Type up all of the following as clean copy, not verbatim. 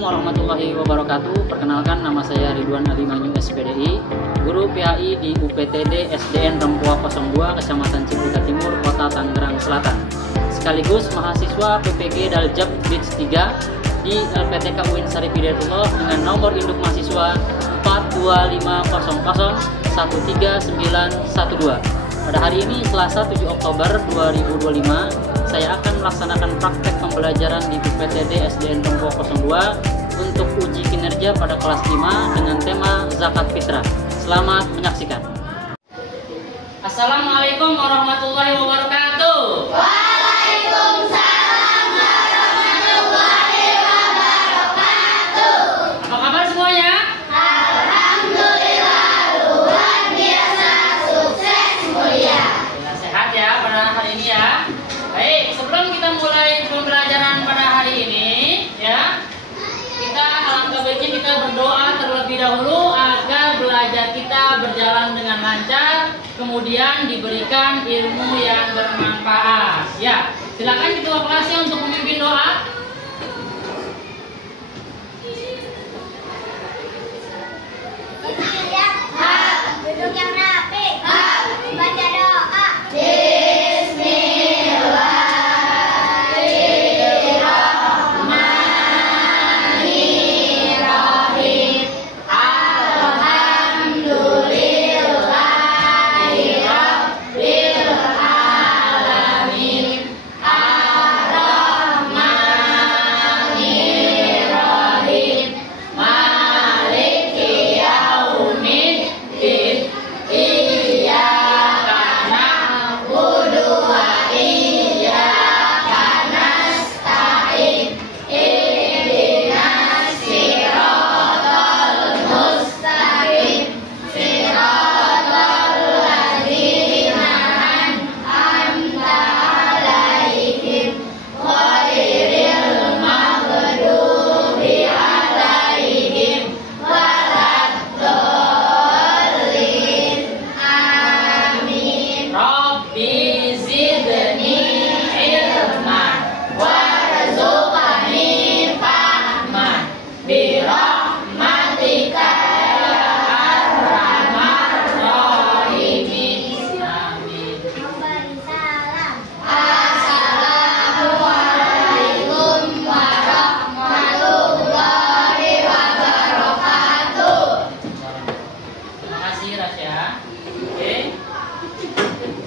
Assalamualaikum warahmatullahi wabarakatuh. Perkenalkan, nama saya Ridwan Abimanyu SPDI, guru PAI di UPTD SDN Rempoa 02, Kecamatan Ciputat Timur, Kota Tangerang Selatan. Sekaligus mahasiswa PPG Daljab Batch 3 di LPTK UIN Syarif Hidayatullah dengan nomor induk mahasiswa 42500139912. Pada hari ini Selasa 7 Oktober 2025, saya akan melaksanakan praktek pembelajaran di UPTD SDN Rempoa 02 untuk uji kinerja pada kelas 5 dengan tema zakat fitrah. Selamat menyaksikan. Assalamualaikum warahmatullahi wabarakatuh. Waalaikumsalam warahmatullahi wabarakatuh. Apa kabar semuanya? Alhamdulillah, luar biasa, sukses mulia. Ya, sehat ya pada hari ini ya. Baik, sebelum kita mulai pembelajaran pada hari ini ya, alangkah baiknya kita berdoa terlebih dahulu agar belajar kita berjalan dengan lancar, kemudian diberikan ilmu yang bermanfaat. Ya, silakan ketua kelasnya untuk memimpin doa. Duduk yang rapi. Baca doa.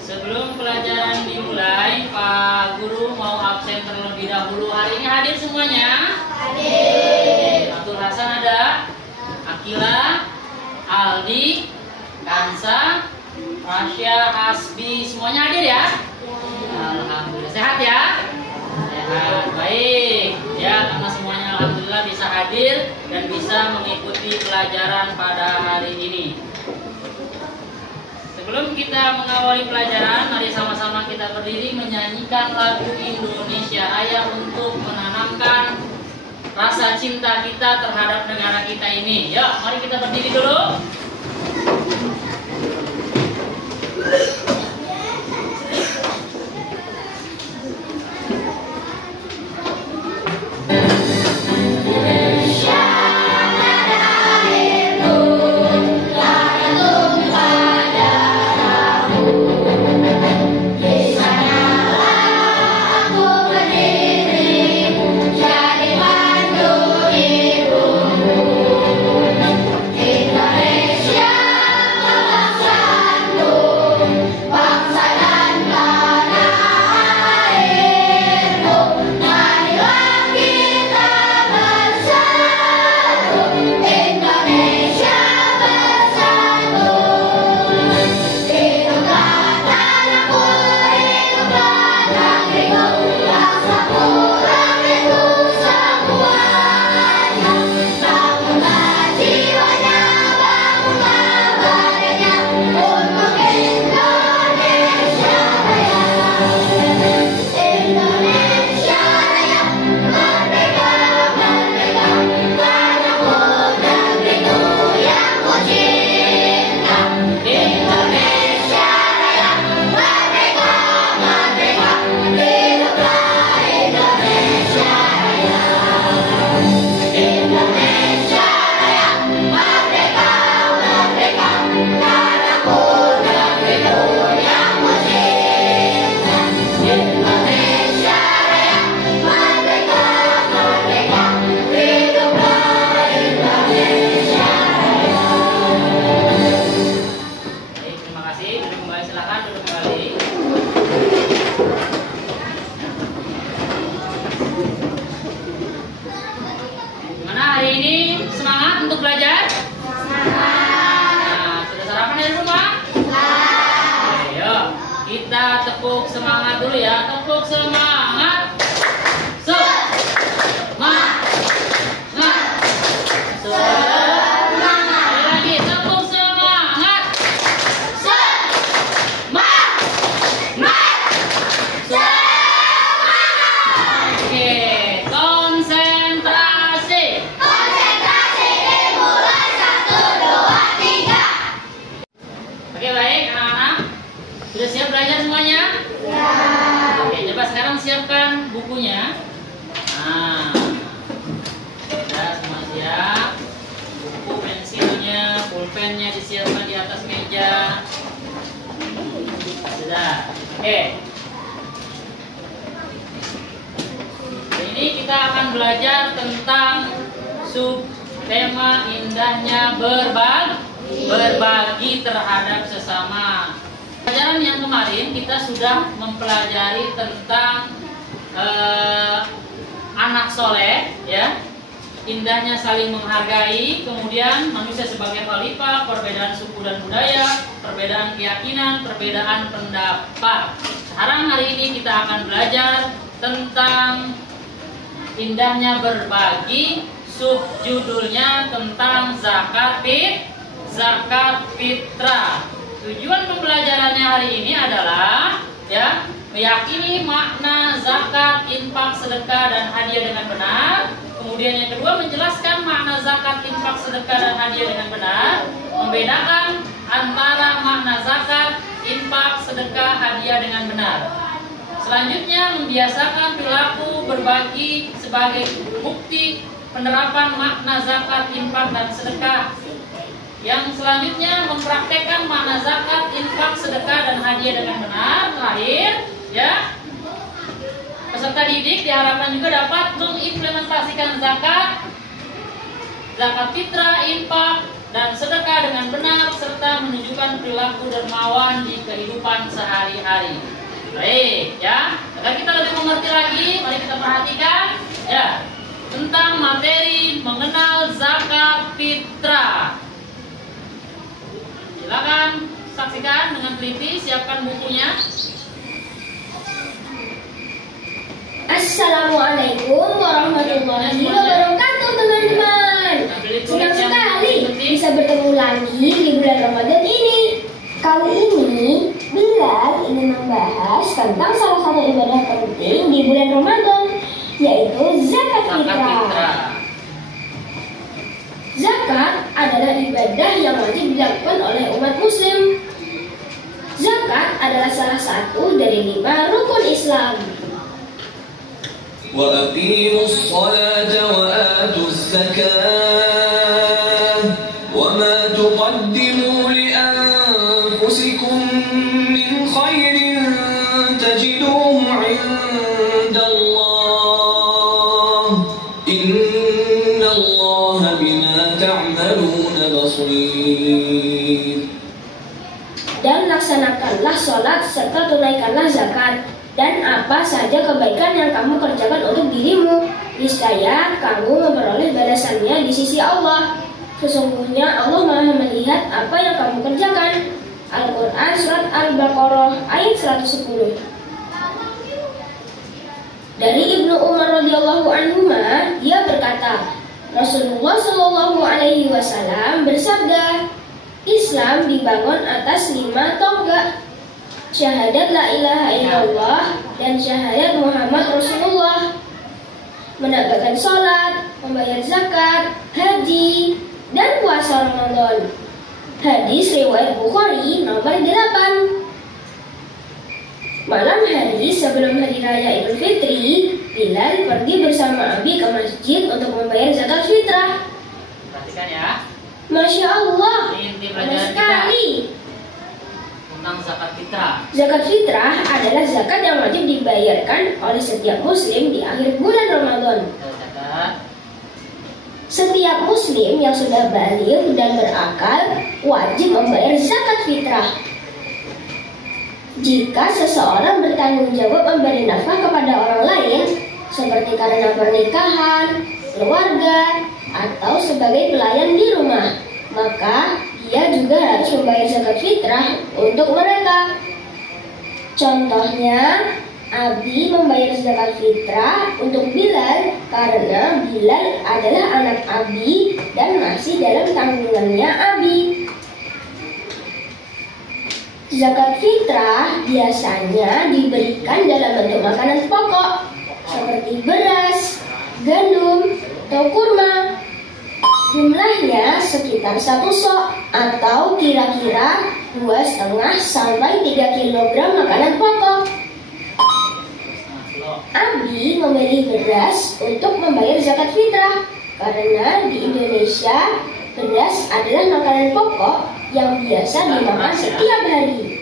Sebelum pelajaran dimulai, Pak Guru mau absen terlebih dahulu. Hari ini hadir semuanya? Hadir. Abdul Hasan ada, Akila, Aldi, Kansa, Rasya, Hasbi, semuanya hadir ya? Alhamdulillah. Sehat ya? Sehat. Baik. Ya, karena semuanya alhamdulillah bisa hadir dan bisa mengikuti pelajaran pada hari ini. Sebelum kita mengawali pelajaran, mari sama-sama kita berdiri menyanyikan lagu Indonesia Raya untuk menanamkan rasa cinta kita terhadap negara kita ini. Ya, mari kita berdiri dulu. Indonesia tepuk semangat. Semangat. Sekali lagi tepuk semangat. Oke, konsentrasi. Konsentrasi dimulai 1, 2, 3. Oke, baik anak-anak. Sudah siap belajar semuanya? Ya. Oke, coba sekarang siapkan bukunya. Nah, sudah semua siap. Buku, pensilnya, pulpennya disiapkan di atas meja. Sudah. Oke. Ini kita akan belajar tentang subtema indahnya berbagi terhadap sesama. Pelajaran yang kemarin kita sudah mempelajari tentang anak soleh, ya, indahnya saling menghargai, kemudian manusia sebagai khalifah, perbedaan suku dan budaya, perbedaan keyakinan, perbedaan pendapat. Sekarang hari ini kita akan belajar tentang indahnya berbagi, subjudulnya tentang zakat fitrah. Tujuan pembelajarannya hari ini adalah, ya, meyakini makna zakat, infak, sedekah, dan hadiah dengan benar. Kemudian yang kedua, menjelaskan makna zakat, infak, sedekah, dan hadiah dengan benar. Membedakan antara makna zakat, infak, sedekah, hadiah dengan benar. Selanjutnya, membiasakan perilaku berbagi sebagai bukti penerapan makna zakat, infak, dan sedekah. Yang selanjutnya, mempraktekkan makna zakat, infak, sedekah, dan hadiah dengan benar. Terakhir, ya, peserta didik diharapkan juga dapat mengimplementasikan zakat fitrah, infak, dan sedekah dengan benar, serta menunjukkan perilaku dermawan di kehidupan sehari-hari. Baik, ya. Agar kita lebih mengerti lagi, mari kita perhatikan, ya, tentang materi mengenal zakat fitrah. Silakan saksikan dengan teliti, siapkan bukunya. Assalamualaikum warahmatullahi wabarakatuh, teman-teman. Senang sekali bisa bertemu lagi di bulan Ramadan ini. Kali ini Bilal ingin membahas tentang salah satu ibadah penting di bulan Ramadan, yaitu zakat fitrah. Zakat adalah ibadah yang wajib dilakukan oleh umat muslim. Zakat adalah salah satu dari 5 rukun Islam. وَأَقِيمُوا الصَّلَاةَ وَآتُوا الزَّكَاةَ وَمَا تُقَدِّمُوا لِأَنفُسِكُم مِّنْ خَيْرٍ تَجِدُوهُ عِندَ اللَّهِ إِنَّ اللَّهَ بِمَا تَعْمَلُونَ بَصِيرٌ. Dan laksanakanlah sholat serta tunaikanlah zakat, dan apa saja kebaikan yang kamu kerjakan untuk dirimu, niscaya kamu memperoleh balasannya di sisi Allah. Sesungguhnya Allah Maha melihat apa yang kamu kerjakan. Al-Quran Surat Al-Baqarah ayat 110. Dari Ibnu Umar radhiyallahu anhu, dia berkata, Rasulullah Shallallahu alaihi wasallam bersabda, Islam dibangun atas 5 tonggak: syahadat la ilaha illallah dan syahadat Muhammad Rasulullah, menegakkan sholat, membayar zakat, haji, dan puasa Ramadan. Hadis riwayat Bukhari nomor 8. Malam hari sebelum hari raya Idul Fitri, Bilal pergi bersama Abi ke masjid untuk membayar zakat fitrah. Perhatikan ya. Masya Allah, Ini inti panas pelajaran sekali. tentang zakat fitrah. Zakat fitrah adalah zakat yang wajib dibayarkan oleh setiap muslim di akhir bulan Ramadan. Catat. Setiap muslim yang sudah baligh dan berakal wajib membayar zakat fitrah. Jika seseorang bertanggung jawab memberi nafkah kepada orang lain, seperti karena pernikahan, keluarga, atau sebagai pelayan di rumah, maka dia juga harus membayar zakat fitrah untuk mereka. Contohnya, Abi membayar zakat fitrah untuk Bilal karena Bilal adalah anak Abi dan masih dalam tanggungannya Abi. Zakat fitrah biasanya diberikan dalam bentuk makanan pokok seperti beras, gandum, atau kurma. Jumlahnya sekitar 1 sok atau kira-kira 2,5 sampai 3 kg makanan pokok. Abi memilih beras untuk membayar zakat fitrah karena di Indonesia beras adalah makanan pokok yang biasa dimakan setiap hari.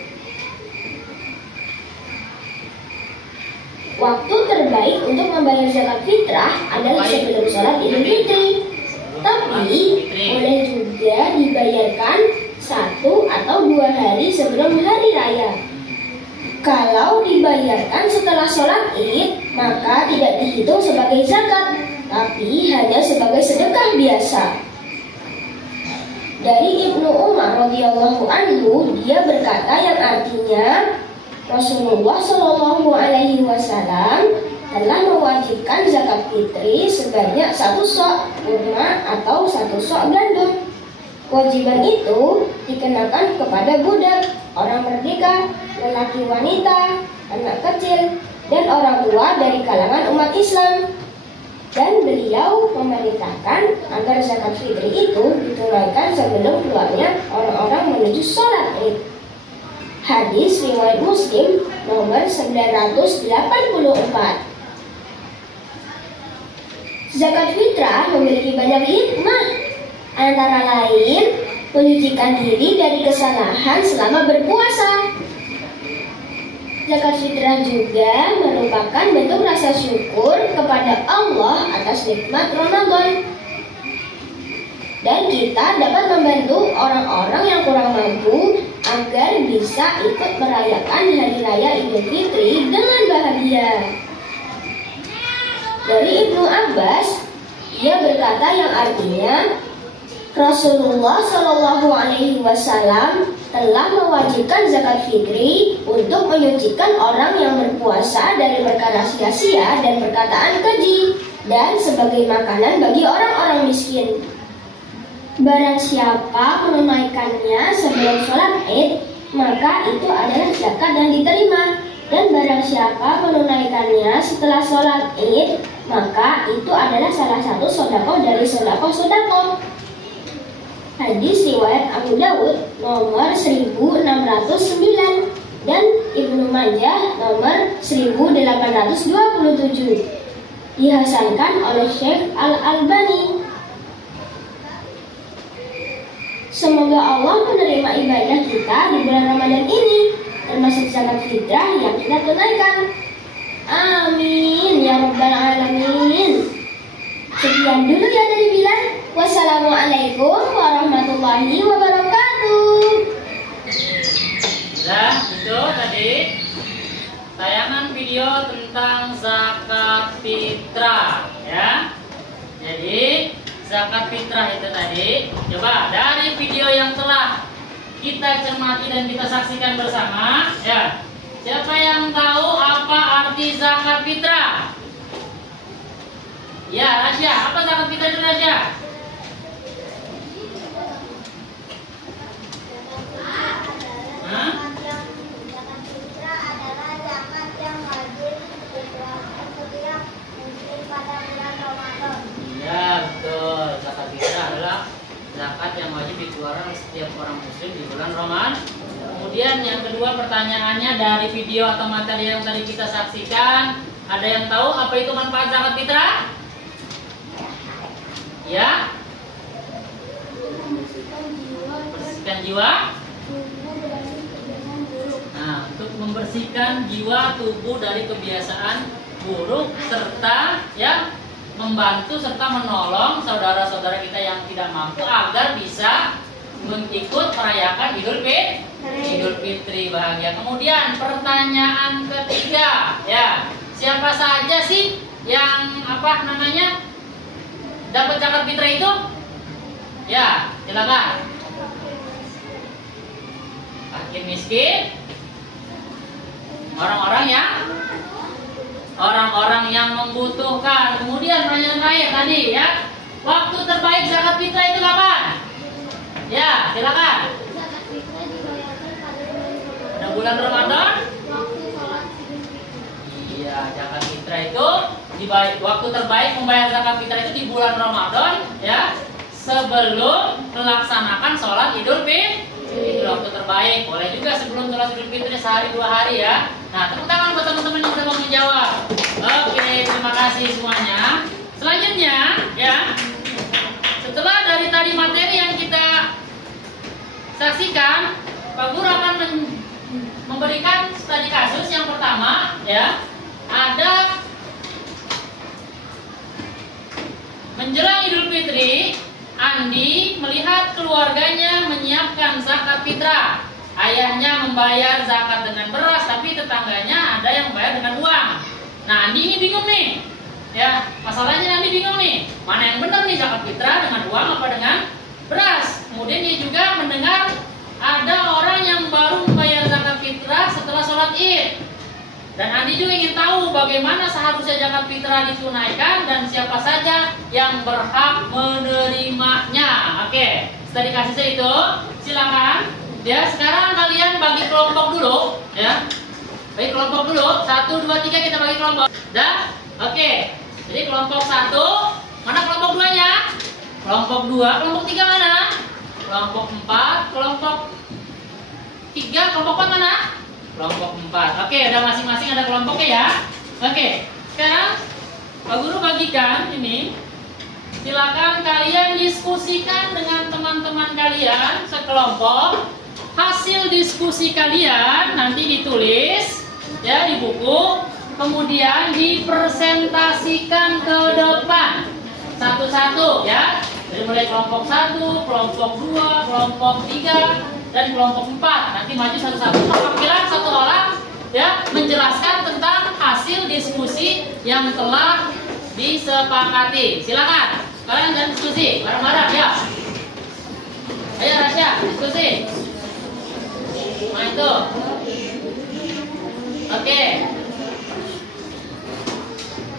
Waktu terbaik untuk membayar zakat fitrah adalah sebelum sholat Idul Fitri. Tapi boleh juga dibayarkan 1 atau 2 hari sebelum hari raya. Kalau dibayarkan setelah sholat Id, maka tidak dihitung sebagai zakat, tapi hanya sebagai sedekah biasa. Dari Ibnu Umar radhiyallahu anhu, dia berkata yang artinya Rasulullah Shallallahu alaihi wasallam telah mewajibkan zakat fitri sebanyak 1 sok kurma atau 1 sok gandum. Kewajiban itu dikenakan kepada budak, orang merdeka, lelaki wanita, anak kecil, dan orang tua dari kalangan umat Islam. Dan beliau memerintahkan agar zakat fitri itu ditunaikan sebelum keluarnya orang-orang menuju sholat Id. Hadis riwayat Muslim nomor 984. Zakat fitrah memiliki banyak hikmah, antara lain menyucikan diri dari kesalahan selama berpuasa. Zakat fitrah juga merupakan bentuk rasa syukur kepada Allah atas nikmat Ramadan. Dan kita dapat membantu orang-orang yang kurang mampu agar bisa ikut merayakan Hari Raya Idul Fitri dengan bahagia. Dari Ibnu Abbas, ia berkata yang artinya Rasulullah Shallallahu alaihi wasallam telah mewajibkan zakat fitri untuk menyucikan orang yang berpuasa dari perkara sia-sia dan perkataan keji, dan sebagai makanan bagi orang-orang miskin. Barang siapa menunaikannya sebelum sholat Id, maka itu adalah zakat yang diterima. Dan barang siapa menunaikannya setelah sholat Id, maka itu adalah salah satu sedekah dari sedekah-sedekah. Hadis riwayat Abu Dawud nomor 1609 dan Ibnu Majah nomor 1827. Dihasankan oleh Syekh Al-Albani. Semoga Allah menerima ibadah kita di bulan Ramadan ini, termasuk zakat fitrah yang kita tunaikan. Amin ya rabbal alamin. Sekian dulu ya dari Bilal. Wassalamualaikum warahmatullahi wabarakatuh. Nah, itu tadi tayangan video tentang zakat fitrah ya. Jadi zakat fitrah itu tadi, coba dari video yang telah kita cermati dan kita saksikan bersama ya. Siapa yang tahu apa arti zakat fitrah? Ya, Rasya, apa zakat fitrah itu, Rasya? Ya, betul. Zakat fitrah adalah zakat yang wajib dikeluarkan setiap orang muslim di bulan Ramadan. Kemudian yang kedua pertanyaannya dari video atau materi yang tadi kita saksikan, ada yang tahu apa itu manfaat zakat fitrah? Ya? Membersihkan jiwa. Nah, untuk membersihkan jiwa tubuh dari kebiasaan buruk serta ya membantu serta menolong saudara-saudara kita yang tidak mampu agar bisa mengikut merayakan Idul Fitri bahagia. Kemudian pertanyaan ketiga, ya, siapa saja sih yang dapat zakat fitrah itu? Ya, silakan. Fakir miskin, orang-orang yang orang-orang yang membutuhkan. Kemudian pertanyaan terakhir tadi ya, waktu terbaik zakat fitrah itu kapan? Ya, silakan. Zakat fitrah dibayarkan pada Pada bulan Ramadan? waktu sholat Idul Fitri. Iya, zakat fitrah itu waktu terbaik membayar zakat fitrah itu di bulan Ramadan ya, sebelum melaksanakan sholat Idul Fitri. Itu waktu terbaik. Boleh juga sebelum sholat Idul Fitri sehari 2 hari ya. Nah, tepuk tangan buat teman-teman yang sudah mau menjawab. Oke, terima kasih semuanya. Selanjutnya ya, setelah dari tadi materi yang kita saksikan, Pak Guru akan memberikan studi kasus yang pertama ya. Ada menjelang Idul Fitri, Andi melihat keluarganya menyiapkan zakat fitrah. Ayahnya membayar zakat dengan beras, tapi tetangganya ada yang membayar dengan uang. Nah, Andi ini bingung nih. Ya, masalahnya Andi bingung nih. Mana yang benar nih, zakat fitrah dengan uang apa dengan beras? Kemudian dia juga mendengar ada orang yang baru membayar zakat fitrah setelah sholat Id. Dan Andi juga ingin tahu bagaimana seharusnya zakat fitrah ditunaikan dan siapa saja yang berhak menerimanya. Oke, studi kasusnya itu silakan. Ya, sekarang kalian bagi kelompok dulu, ya. Bagi kelompok dulu. 1, 2, 3 kita bagi kelompok. Dah? Oke. Jadi kelompok 1, mana kelompok 2-nya? Kelompok 2, kelompok 3 mana? Kelompok 4, kelompok 3, kelompok 4 mana? Kelompok 4. Oke, ada masing-masing ada kelompoknya ya. Oke. Sekarang Pak Guru bagikan ini. Silakan kalian diskusikan dengan teman-teman kalian sekelompok. Hasil diskusi kalian nanti ditulis ya di buku, kemudian dipresentasikan ke depan satu-satu ya. Jadi mulai kelompok 1, kelompok 2, kelompok 3 dan kelompok 4. Nanti maju satu-satu, perwakilan satu orang ya menjelaskan tentang hasil diskusi yang telah disepakati. Silakan kalian dan diskusi bareng-bareng ya. Ayo Rasya, diskusi. Nah itu. Oke.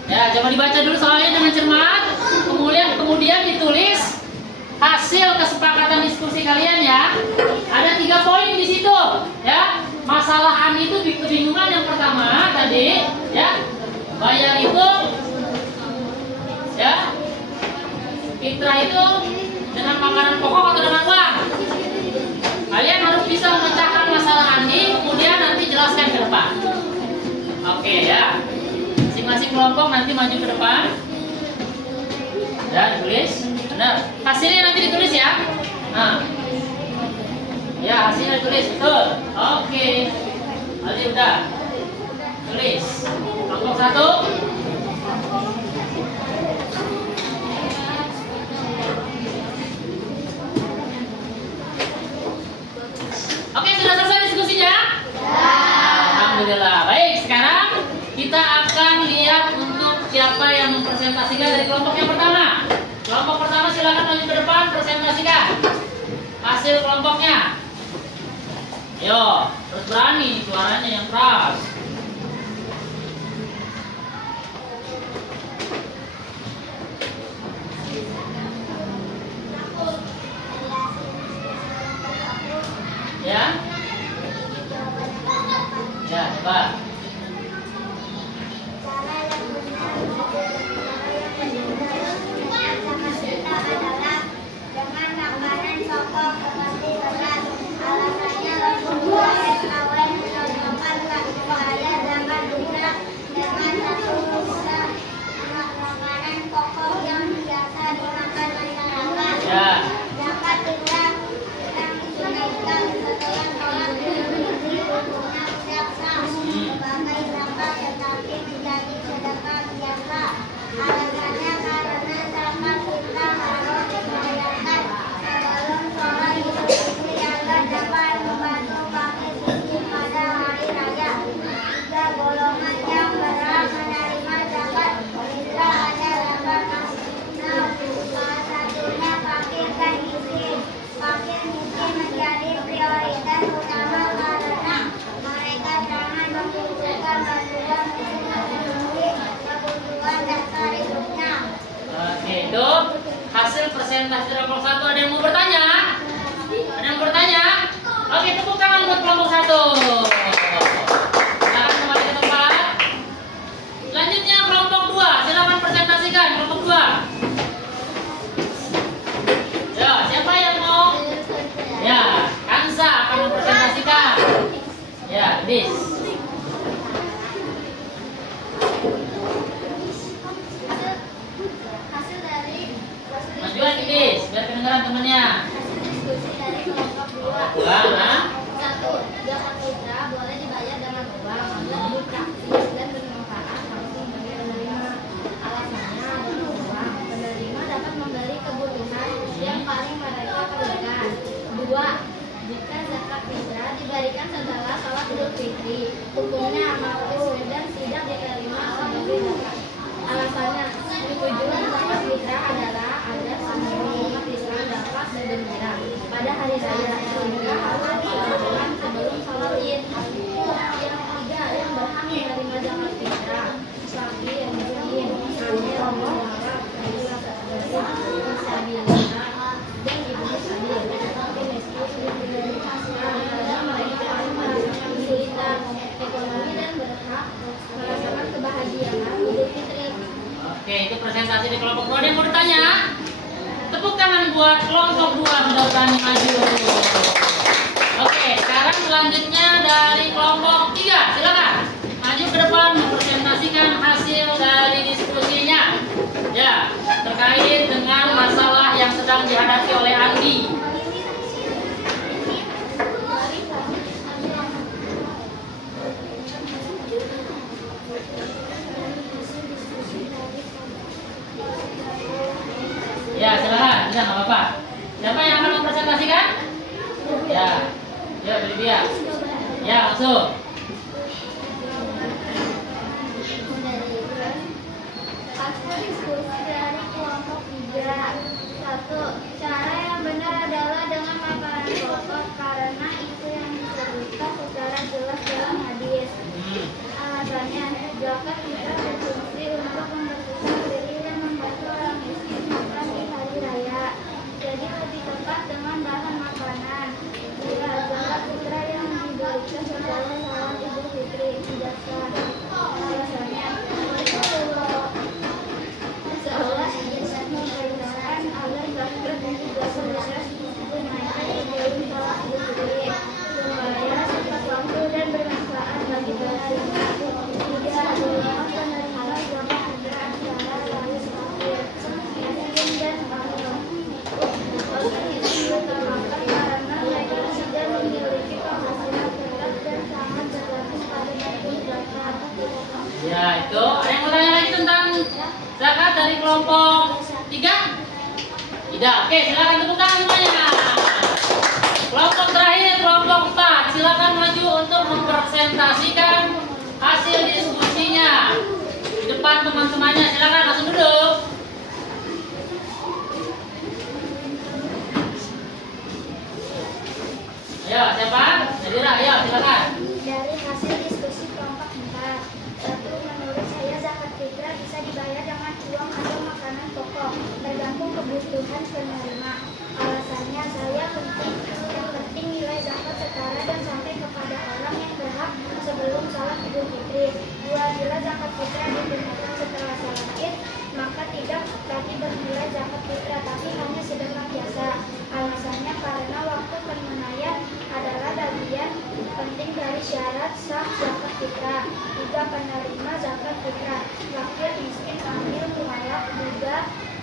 Ya, jangan dibaca dulu soalnya dengan cermat. Kemudian ditulis hasil kesepakatan diskusi kalian ya. Ada 3 poin di situ ya. Masalah Ani itu kebingungan yang pertama tadi ya. Bayar itu ya. Fitrah itu dengan makanan pokok atau dengan uang? Kalian harus bisa memecahkan masalah Andi, kemudian nanti jelaskan ke depan. Oke ya. Masing-masing kelompok nanti maju ke depan. Ya, ditulis. Benar. Hasilnya nanti ditulis ya. Nah. Ya, hasilnya ditulis. Betul. Oke. Tadi udah. Tulis. Kelompok 1. Oke, sudah selesai diskusinya? Alhamdulillah. Baik, sekarang kita akan lihat untuk siapa yang mempresentasikan dari kelompok yang pertama. Kelompok pertama silakan maju ke depan, presentasikan hasil kelompoknya. Yo, terus berani, suaranya yang keras. Ya? Ya, coba. Dengan makanan pokok seperti beras. Alasannya Rasulullah SAW mencontohkan wabarakatuh. Silakan kembali ke tempat. Selanjutnya kelompok 2, silakan presentasikan kelompok 2. Ya, siapa yang mau? Ya, Kansa akan mempresentasikan. Ya, Bis. Hasil dari Majuan Bis, biar kedengaran temennya. diskusi dari kelompok 2. Ulang, ha? 1. Zakat fitrah boleh dibayar dengan uang agar praktis dan bermanfaat bagi penerima. Alasannya adalah uang penerima dapat membeli kebutuhan yang paling mereka perlukan. 2. Jika zakat fitrah diberikan setelah sholat Idul Fitri, hukumnya makruh dan tidak diterima sebagai zakat. Alasannya, tujuan zakat fitrah adalah agar semua umat Islam dapat bergembira pada hari raya, sehingga harus dilakukan sebelum sholat Id. Yang 3, yang berhak menerima zakat fitrah fakir yang miskin, hamil, mualaf, disabilitas, dan ibu sabil. Tetapi miskin karena mereka merasakan kesulitan ekonomi dan berhak merasakan kebahagiaan Idul Fitri. Oke, itu presentasi di kelompok 2. Ada yang mau ditanya? Tepuk tangan buat kelompok 2 sudah berani maju. Oke, sekarang selanjutnya dari kelompok 3. Silakan maju ke depan mempresentasikan hasil dari diskusinya. Ya, terkait dengan masalah yang sedang dihadapi oleh Andi. Ya, silakan. Bisa, nggak apa-apa. Siapa yang akan mempresentasikan? Ya, ya, Olivia. Ya, langsung. Hasil diskusi dari kelompok 3. 1. Cara yang benar adalah dengan makanan pokok karena itu yang disebutkan secara jelas dalam hadis. Alasannya, zakat fitrah berfungsi untuk membersihkan diri dan membantu orang miskin makan di hari raya. Jadi lebih tepat dengan bahan makanan. 2. Zakat fitrah yang diberikan setelah sholat Idul Fitri tidak sah. Alasannya, seolah ingin memperintahkan agar zakat dari proses dinaikkan sebelum sholat Idul Fitri supaya tepat waktu dan bermanfaat bagi penerima. 3. Golongan penerima zakat fitrah antara lain fakir, miskin, dan hamil. Golongan ini diutamakan karena mereka tidak memiliki penghasilan tetap dan sangat bergantung pada nafkah zakat. Ya, itu. Ada yang mau tanya lagi tentang zakat dari kelompok 3? Tidak. Oke, silakan tepuk tangan semuanya. Kelompok terakhir, kelompok 4. Silakan maju untuk mempresentasikan hasil diskusinya. Di depan teman-temannya, silakan langsung duduk. Ya, siapa? Nadira, ya, silakan. Dari hasil diskusi kelompok 4. 1. Menurut saya zakat fitrah bisa dibayar dengan uang atau makanan pokok, tergantung kebutuhan penerima. Alasannya, yang penting nilai zakat setara dan sampai kepada orang yang berhak sebelum sholat Idul Fitri. 2. Bila zakat fitrah digunakan setelah sholat Id, maka tidak lagi bernilai zakat fitrah, tapi hanya sedekah biasa. Alasannya karena waktu penunaian adalah bagian penting dari syarat sah zakat fitrah. 3. Penerima zakat fitrah fakir, miskin, hamil, mualaf, juga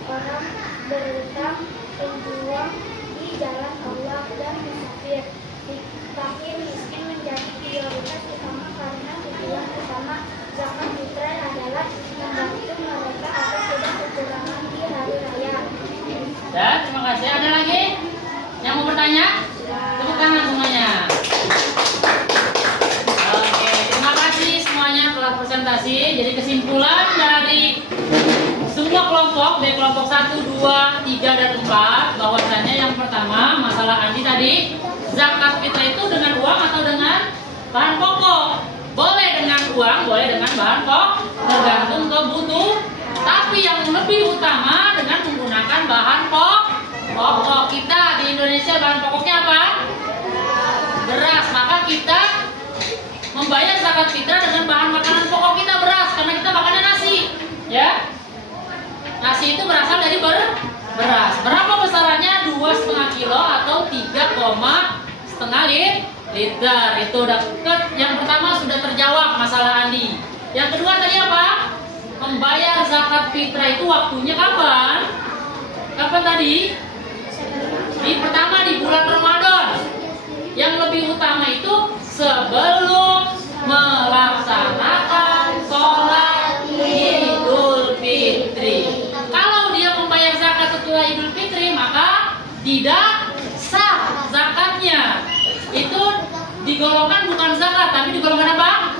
orang berhutang, pejuang di jalan Allah, dan musafir. Fakir miskin menjadi prioritas utama karena tujuan utama zakat fitrah adalah membantu mereka agar tidak kekurangan di hari raya. Dan terima kasih. Ada lagi yang mau bertanya? Tepuk tangan semuanya. Oke, terima kasih semuanya telah presentasi. Jadi kesimpulan dari semua kelompok, dari kelompok 1, 2, 3, dan 4, bahwasanya yang pertama masalah Andi tadi, zakat fitrah itu dengan uang atau dengan bahan pokok? Boleh dengan uang, boleh dengan bahan pokok, tergantung kebutuhan. Tapi yang lebih utama dengan menggunakan bahan pokok. Kita di Indonesia bahan pokoknya apa? Beras. Maka kita membayar zakat fitrah dengan bahan makanan pokok kita beras, karena kita makannya nasi, ya. Nasi itu berasal dari beras. Berapa besarannya? 2,5 kilo atau 3,5 liter. Itu udah yang pertama sudah terjawab masalah Andi. Yang kedua tadi apa? Membayar zakat fitrah itu waktunya kapan? Kapan tadi? Pertama di bulan Ramadan. Yang lebih utama itu sebelum melaksanakan sholat Idul Fitri. Kalau dia membayar zakat setelah Idul Fitri, maka tidak sah zakatnya. Itu digolongkan bukan zakat, tapi digolongkan apa?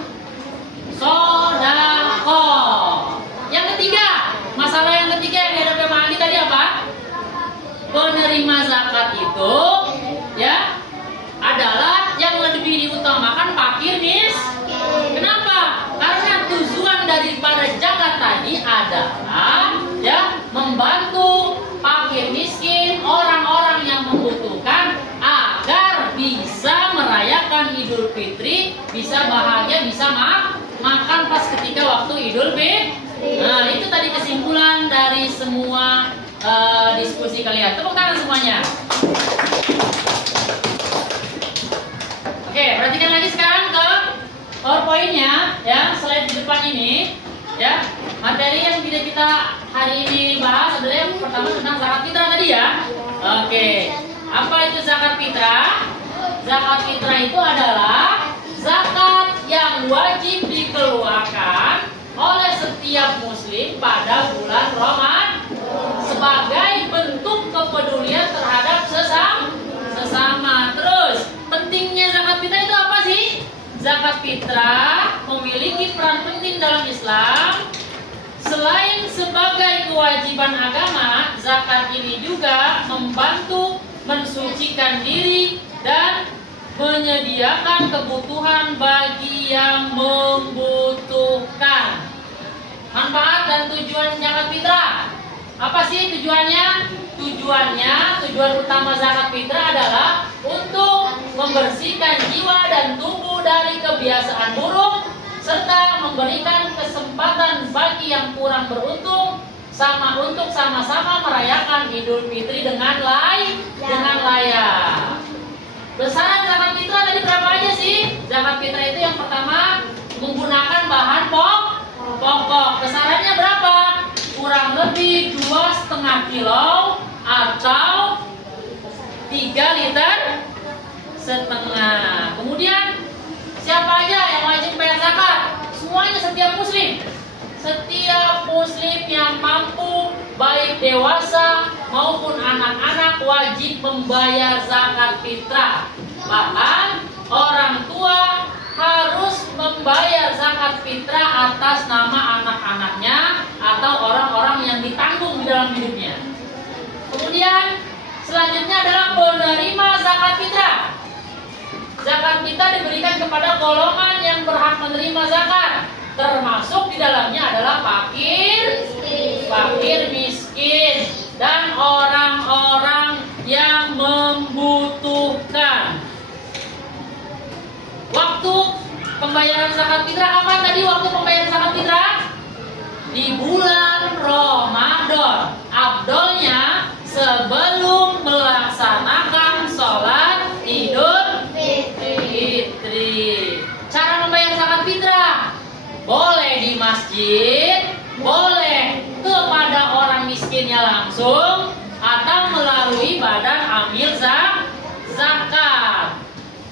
Sodaqah. Yang ketiga, masalah yang ketiga yang dihadapi sama Andi tadi apa? Penerima zakat itu, ya, adalah yang lebih diutamakan fakir miskin. Kenapa? Karena tujuan daripada zakat tadi adalah, ya, membantu fakir miskin, orang-orang yang membutuhkan agar bisa merayakan Idul Fitri, bisa bahagia, bisa makan pas ketika waktu Idul Fitri. Nah, itu tadi kesimpulan dari semua diskusi kalian. Tepuk tangan semuanya. Oke, perhatikan lagi sekarang ke PowerPoint-nya, ya, slide di depan ini, ya. Materi yang tidak kita hari ini bahas adalah yang pertama tentang zakat fitrah tadi, ya. Oke, apa itu zakat fitrah? Zakat fitrah itu adalah zakat yang wajib dikeluarkan oleh setiap muslim pada bulan Ramadan sebagai bentuk kepedulian terhadap sesama. Terus, pentingnya zakat fitrah itu apa sih? Zakat fitrah memiliki peran penting dalam Islam. Selain sebagai kewajiban agama, zakat ini juga membantu mensucikan diri dan menyediakan kebutuhan bagi yang membutuhkan. Manfaat dan tujuan zakat fitrah. Apa sih tujuannya? Tujuan utama zakat fitrah adalah untuk membersihkan jiwa dan tubuh dari kebiasaan buruk, serta memberikan kesempatan bagi yang kurang beruntung untuk sama-sama merayakan Idul Fitri dengan layak. Besaran zakat fitrah tadi berapa aja sih? Zakat fitrah itu yang pertama menggunakan bahan pokok. Besarannya berapa? Kurang lebih 2,5 kilo atau 3,5 liter. Kemudian siapa aja yang wajib bayar zakat? Semuanya, setiap muslim. Setiap muslim yang mampu, baik dewasa maupun anak-anak, wajib membayar zakat fitrah. Bahkan orang tua harus membayar zakat fitrah atas nama anak-anaknya atau orang-orang yang ditanggung di dalam hidupnya. Kemudian selanjutnya adalah penerima zakat fitrah. Zakat fitrah diberikan kepada golongan yang berhak menerima zakat, termasuk di dalamnya adalah fakir miskin dan orang-orang yang membutuhkan. Waktu pembayaran zakat fitrah kapan tadi? Waktu pembayaran zakat fitrah di bulan Ramadan. Afdolnya sebelum melaksanakan sholat Idul Fitri. Cara membayar zakat fitrah boleh di masjid, boleh kepada orang miskinnya langsung, atau melalui badan amil zakat.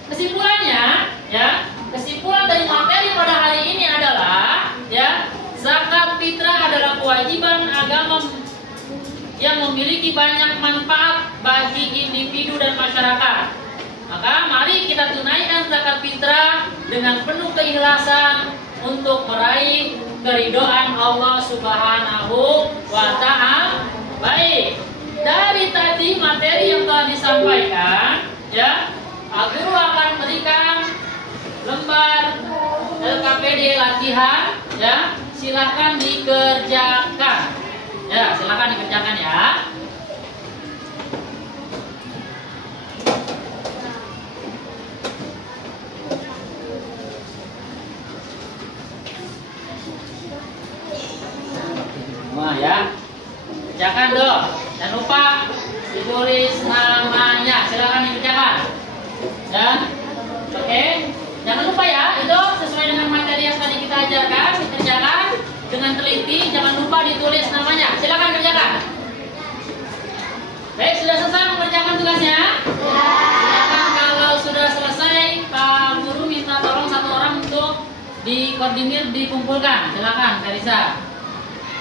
Kesimpulannya, ya, kesimpulan dari materi pada hari ini adalah, ya, zakat fitrah adalah kewajiban agama yang memiliki banyak manfaat bagi individu dan masyarakat. Maka mari kita tunaikan zakat fitrah dengan penuh keikhlasan untuk meraih keridhaan Allah Subhanahu wa Ta'ala. Baik, dari tadi materi yang telah disampaikan, ya, guru akan berikan lembar LKPD latihan, ya, silakan dikerjakan. Ya, silakan dikerjakan, ya. ya. Kerjakan dong. Jangan lupa ditulis namanya. Silakan dikerjakan. Ya. Oke. Jangan lupa ya, itu sesuai dengan materi yang tadi kita ajarkan, dikerjakan dengan teliti. Jangan lupa ditulis namanya. Silakan kerjakan. Baik, sudah selesai mengerjakan tugasnya? Silakan, kalau sudah selesai, Pak Guru minta tolong satu orang untuk dikoordinir, dikumpulkan. Silakan, Karisa.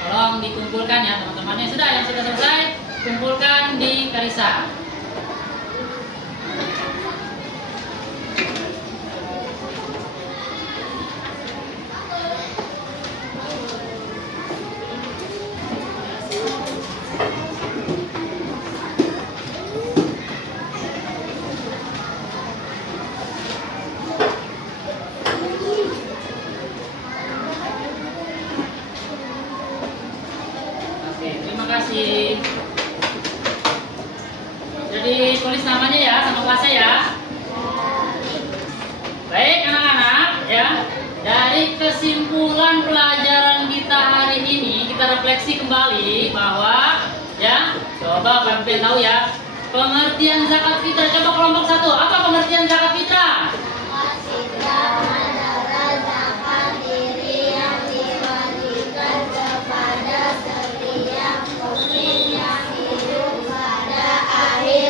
Tolong dikumpulkan ya teman-temannya. Sudah, yang sudah selesai, kumpulkan di Karisa. Kasih. Jadi tulis namanya ya sama kelasnya ya. Baik anak-anak ya. Dari kesimpulan pelajaran kita hari ini kita refleksi kembali bahwa ya coba kalian tahu ya pengertian zakat fitrah. Coba kelompok 1 apa pengertian zakat fitrah?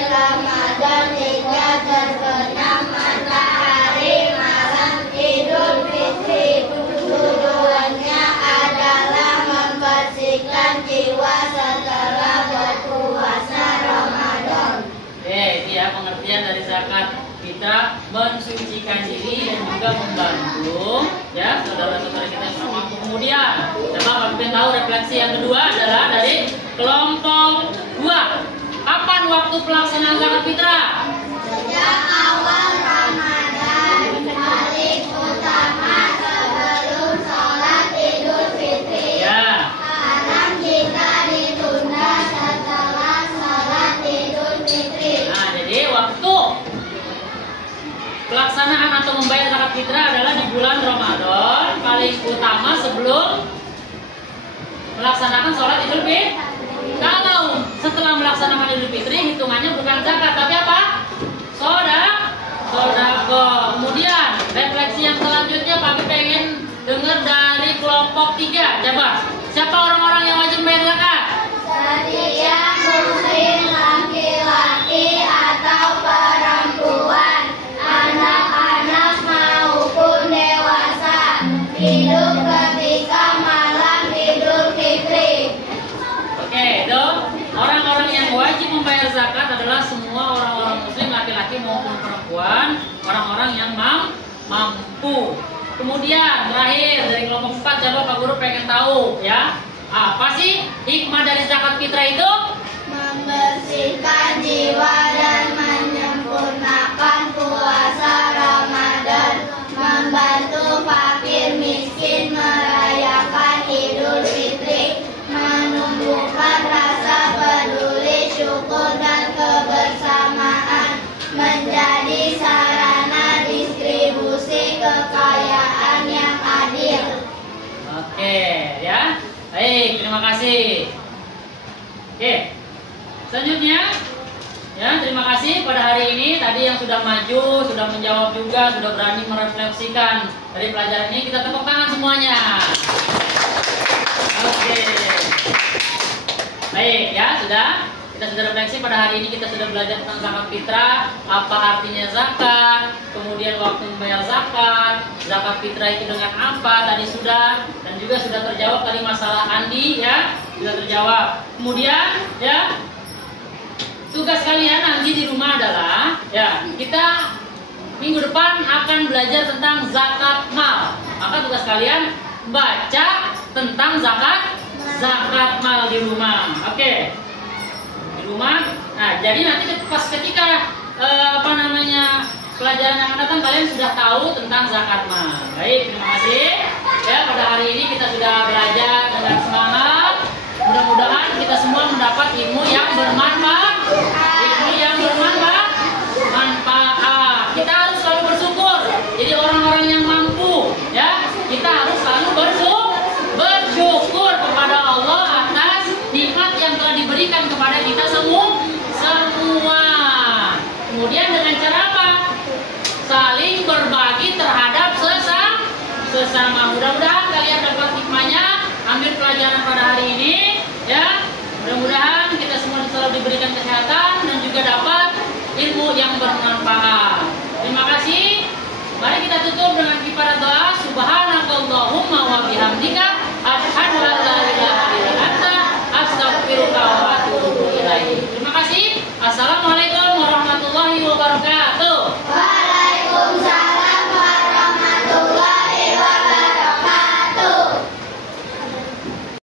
Ramadan hingga terbenam matahari malam Idul Fitri. Tujuannya adalah membersihkan jiwa setelah berpuasa Ramadan. Oke, ya pengertian dari zakat fitrah, mensucikan diri dan juga membantu ya saudara-saudara kita yang kurang mampu. Kemudian, coba kalian tahu refleksi yang kedua adalah dari kelompok 2. Kapan waktu pelaksanaan zakat fitrah? Sejak awal Ramadan, hari utama sebelum sholat Idul Fitri. Ya. Haram jika ditunda setelah sholat Idul Fitri. Nah, jadi waktu pelaksanaan atau membayar zakat fitrah adalah di bulan Ramadan, paling utama sebelum melaksanakan sholat Idul Fitri. Kalau setelah melaksanakan Idul Fitri hitungannya bukan zakat tapi apa? Sodako. Kemudian refleksi yang selanjutnya Pak pengen dengar dari kelompok 3. Coba siapa orang-orang yang wajib bayar zakat? Setiap muslim laki-laki atau perempuan, anak-anak maupun dewasa, hidup ketika malam Idul Fitri. Oke, dong. Orang-orang yang wajib membayar zakat adalah semua orang-orang muslim laki-laki maupun perempuan, orang-orang yang mampu. Kemudian terakhir dari kelompok 4, coba Pak Guru pengen tahu ya, apa sih hikmah dari zakat fitrah itu? Membersihkan jiwa dan menyempurnakan puasa Ramadan, membantu fakir miskin merayakan Idul Fitri, menumbuhkan rasa peduli, syukur dan kebersamaan, menjadi sarana distribusi kekayaan yang adil. Oke, ya. Baik, terima kasih. Oke. Selanjutnya ya, terima kasih pada hari ini tadi yang sudah maju, sudah menjawab juga, sudah berani merefleksikan dari pelajaran ini. Kita tepuk tangan semuanya. Oke. Baik ya, kita sudah refleksi pada hari ini, kita sudah belajar tentang zakat fitrah, apa artinya zakat, kemudian waktu membayar zakat fitrah itu dengan apa tadi sudah, dan juga sudah terjawab tadi masalah Andi ya, sudah terjawab. Kemudian ya, tugas kalian nanti di rumah adalah ya, kita minggu depan akan belajar tentang zakat mal. Maka tugas kalian baca tentang zakat mal di rumah. Oke. Di rumah. Nah, jadi nanti pas ketika pelajaran yang akan datang kalian sudah tahu tentang zakat mal. Baik, terima kasih. Ya, pada hari ini kita sudah belajar dengan semangat. Mudah-mudahan kita semua mendapat ilmu yang bermanfaat. Kita harus selalu bersyukur. Jadi orang-orang yang mampu, ya, kita harus selalu bersyukur kepada Allah atas pembelajaran pada hari ini ya. Mudah-mudahan kita semua selalu diberikan kesehatan dan juga dapat ilmu yang bermanfaat. Terima kasih. Mari kita tutup dengan kifarat doa. Subhanakallahumma wa bihamdika asyhadu an la ilaha illa anta astaghfiruka wa atubu ilaik. Terima kasih. Assalamualaikum.